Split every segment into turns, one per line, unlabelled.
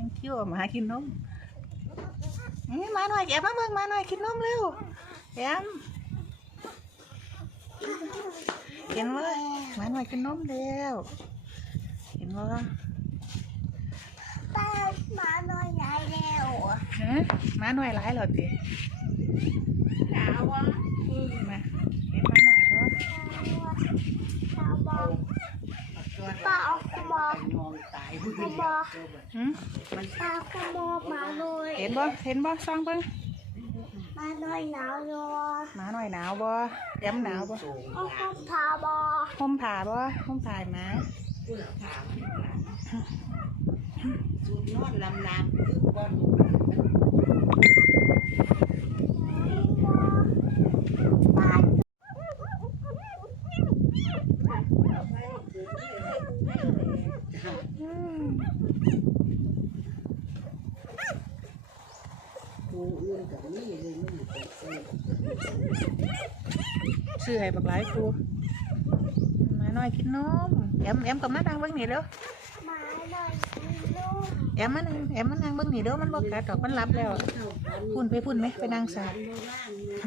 ยังคิ้วหมากินนมนี่มาหน่อยแอบมาเบิ่งมาหน่อยกินนมเร็วแอมเห็นว่ามาหน่อยกินนมเร็วเห็นว่า
ป้าหมาน้อยใหญ่แล้ว
ฮะมาหน่อยหลายเหรอจี
หนาวอะ
มาเห็นมาหน่อยเนาะ
หนาวบอป้าเอา ขโมยขโมย
หืม
ป้าขโมยหมาน้อย
เห็นบ่เห็นบ่ซองเบิ่ง
หมาน้อยหนาวเลย
หมาหน่อยหนาวบ่แอมหนาวบ่
เอาข้าวทาบอ
ห่มผ้าบ่ห่มผ้าให้หมา
สูตรนอนลำลำคือบ่ลูก
ป้า
อื ม
กูอื่นกับนี่เลยไม่มีแต่เส้น
ซื้อให้บักหลายครูหมาหน่อยกินนมแอมแอมกับมานั่งเบิ่งนี่เด้อ
หมาน้อยกินนม
แอมมานั่งแอมมานั่งเบิ่งนี่เด้อมันบ่กัดดอกมันหลับแล้ว
เข้ากัน
พุ่นไปพุ่นไหมไปนั่งซะ
โบราณเลย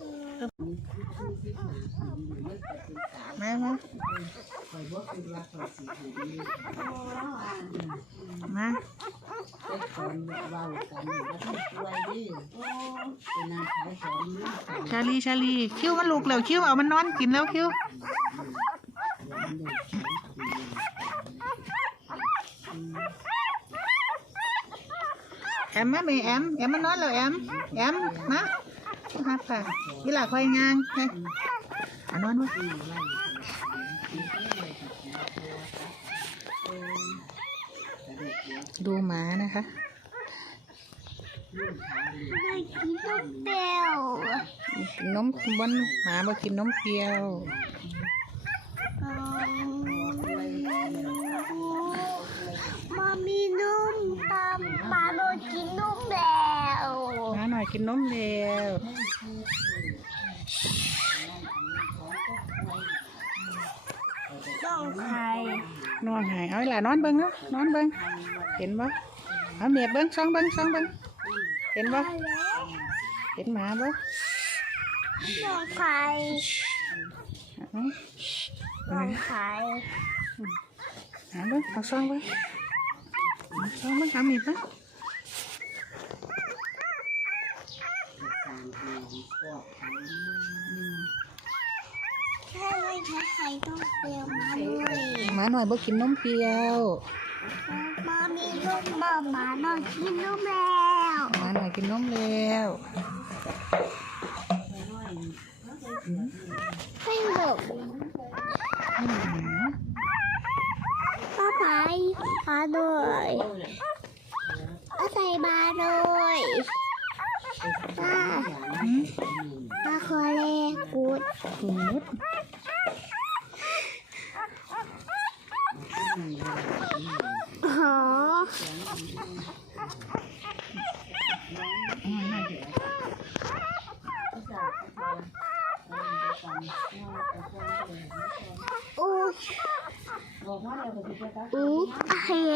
อื มา
มามา
ชา
ลีชาลีคิ้วมันลุกแล้วคิ้วเอามันนอนกินแล้วคิ้วแอมมาไหมแอมแอมมันนอนแล้วแอมแอมมา ฮับค่ะอีหล่าคอยงางให้เอานอนวะ
ที่ไว้
ดูหมานะคะ
น้อยกินนมเปรี้ยว
กินนมบนหมาบ่กินนมเปรี้ยว กินนมแล้ว
ต้องใคร
นอนหายเอาอีหล่านอนเบิ่งเนาะนอนเบิ่งเห็นบ่เอาเมียเบิ่งซองเบิ่งซองเบิ่งเห็นบ่เห็นหมาบ่
ต้องใคร
เอา
ต้องใคร
หาเบิ่งเอาซองเบิ่งเอาซองเบิ่งเอามีดเบิ่ง
แค่ไม่ใช่ใครต้องเปรี้ยวมาด้วย
หมาหน่อยบ่กินนมเปรี้ยว
มามีนุ่มมาหมาโดนกินนุ่มแล้ว
หมาหน่อยกินนมแล้ว
ไม่หลบ
อืม
ป้าไปมาด้วยป้าใส่มาด้วย ป้า
อืม
ป้าคอเล่กูด
กูด
อ๋อ
อืมน่าจะ
อู้อู้อะไร